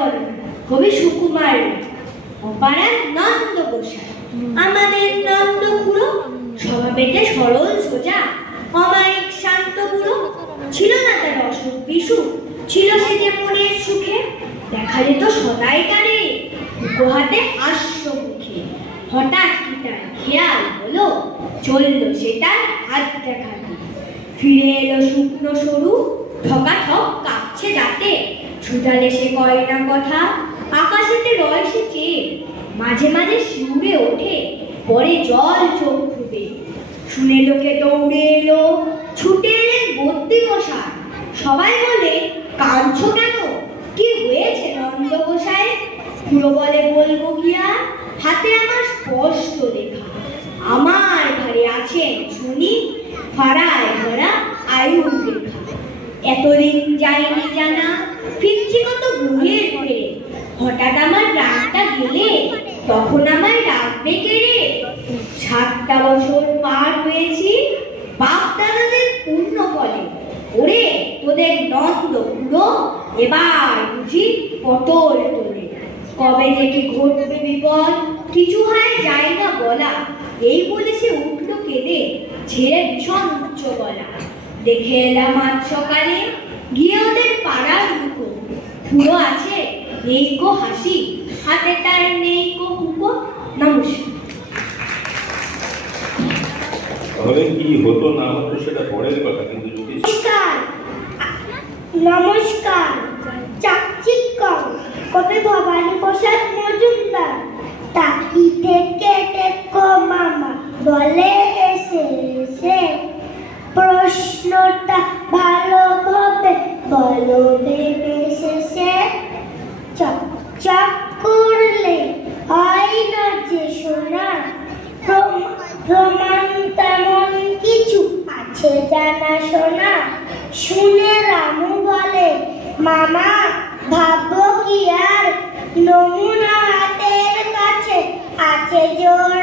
বলো, কবি সুকুমার অপারার নন্দ গোসাই। আমাদের নন্দ পুরো স্বভাবেতে সরল সোজা, অমায়িক শান্ত পুরো। ছিল না তার অসুখ বিসুখ, ছিল সে যে মনের সুখে। দেখা যেত সদাই তারে উপহাতে হাস্য মুখে। হঠাৎ কি তার খেয়াল হলো, চললো সে তার হাত দেখাতে। ফিরে এলো শুকনো সরু, ঠকাঠক কাঁপছে দাঁতে। ছুটালে সে কয় না কথা, আকাশেতে রয় সে চেয়ে। মাঝে মাঝে শিউরে ওঠে, পরে জল চোখ ফুটে। শুনে লোকে দৌড়ে এলো, ছুটে এলেন বদ্যি গোসাই। সবাই বলে, কাঁদছো কেন, কি হয়েছে নন্দ গোসাই? পুরো বলে, বলবো কি আর, হাতে আমার স্পষ্ট লেখা। আমার ঘরে আছেন শুনি, ফাড়ায় ভরা আয়ুর রেখা। এতদিন যায়নি জানা, ফিরছি কত ভুলের ফেরে। হঠাৎ আমার প্রাণটা গেলে, তখন আমায় রাখবে কেড়ে। 7টা বছর পার হয়েছি বাপ দাদাদের পূর্ণ ফলে। ওরে তোদের নন্দ পুরো এবার বুঝি পটল তোলে। কবে থেকে ঘটবে বিপদ, কিছু হয় যায় না বলা। এই বলে সে উঠলো কেঁদে, ছেড়ে ভীষণ উচ্চ গলা। দেখে এলাম আজ সকালে, গিয়ে ওদের পাড়ার মুখো। পুরো আছে নেই কো হাসি, হাতে তার নেই কো হুকো। নমস্কার। তাহলে কি হতো না হতো সেটা পরের কথা, কিন্তু যদি নমস্কার। চাকচিক কম কবি ভবানী প্রসাদ মজুমদার। তাকি থেকে টেকো মামা বলে এসে এসে, প্রশ্নটা ভালোভাবে বলো ভেবে শেষে। চকচক করলে হয় না যে শোনা, প্রমাণ তেমন কিছু আছে জানা শোনা। শুনে রামু বলে, মামা ভাববো কি আর, নমুনা হাতের কাছে আছে জোর